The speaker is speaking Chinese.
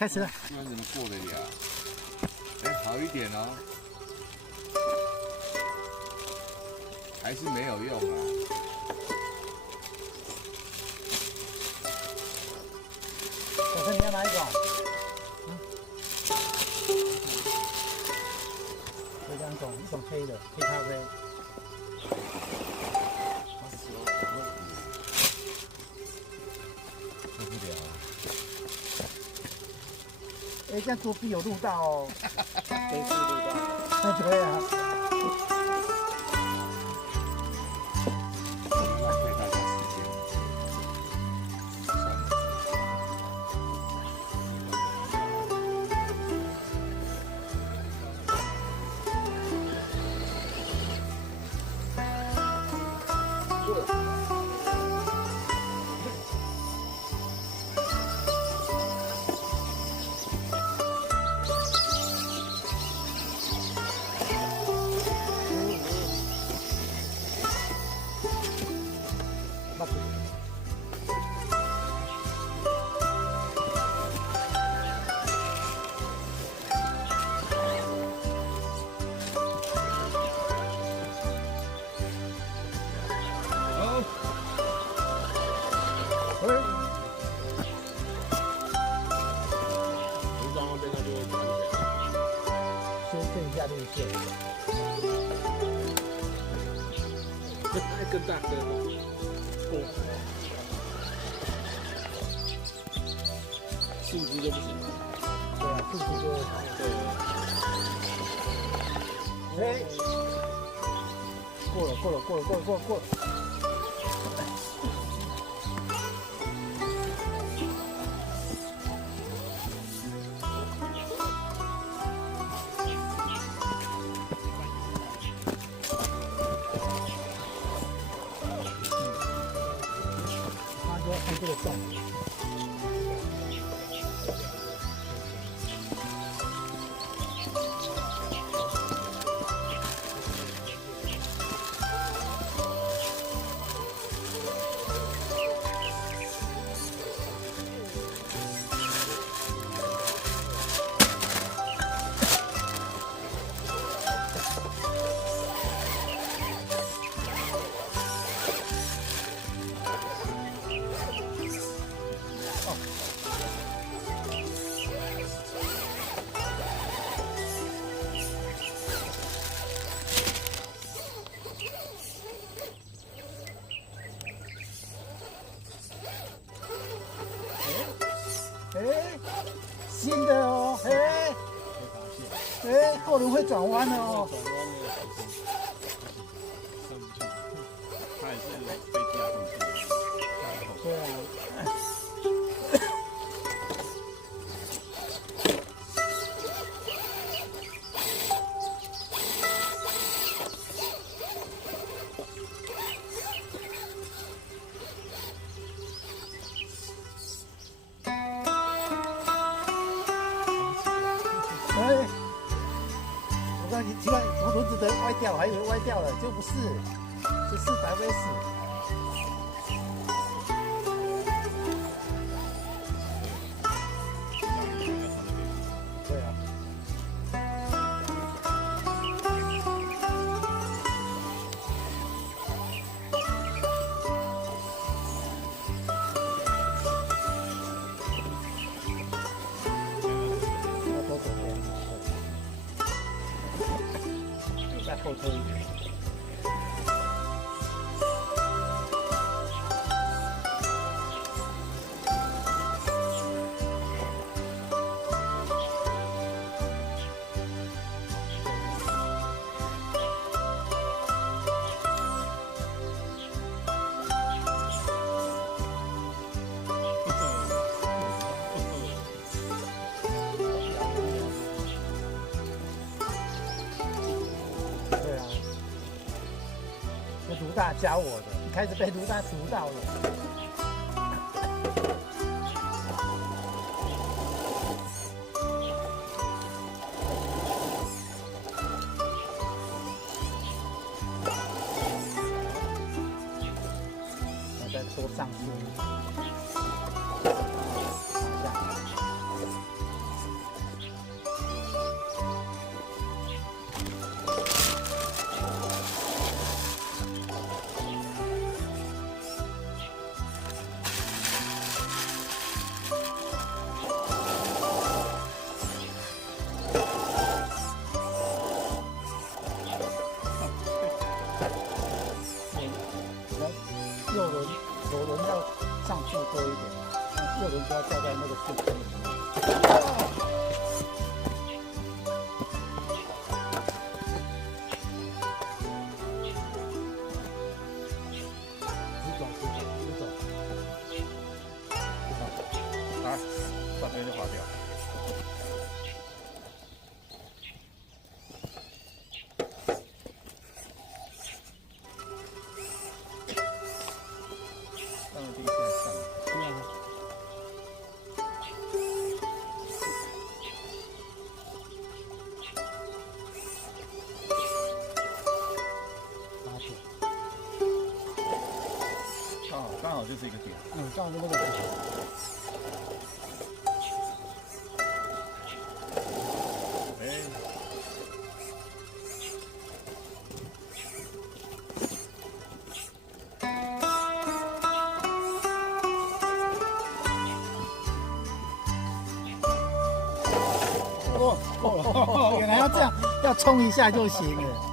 开始了。不然怎么过得了？哎，好一点哦，还是没有用啊。小生，你要哪一种？有两种，一种黑的，黑咖啡。受不了啊！哎，这样作弊有录到哦。这次录到。对啊。浪费大家时间。算了。修正一下路线。更大声了。数值就不行了。对啊，速度就会好。对。哎，过了。他就要看这个洞。哎，新的哦，哎，后轮会转弯的哦。转弯那个还是上不去，它也是被架上去的。对啊。哎，我刚奇怪，怎么轮子的歪掉，还以为歪掉了，就不是，是4WS。对啊。要多左边，再后退一点。对啊，是卢大教我的，一开始被卢大读到了。我再多上去。刚好就是一个点。刚好就那个点。哎，原来要这样，要冲一下就行了。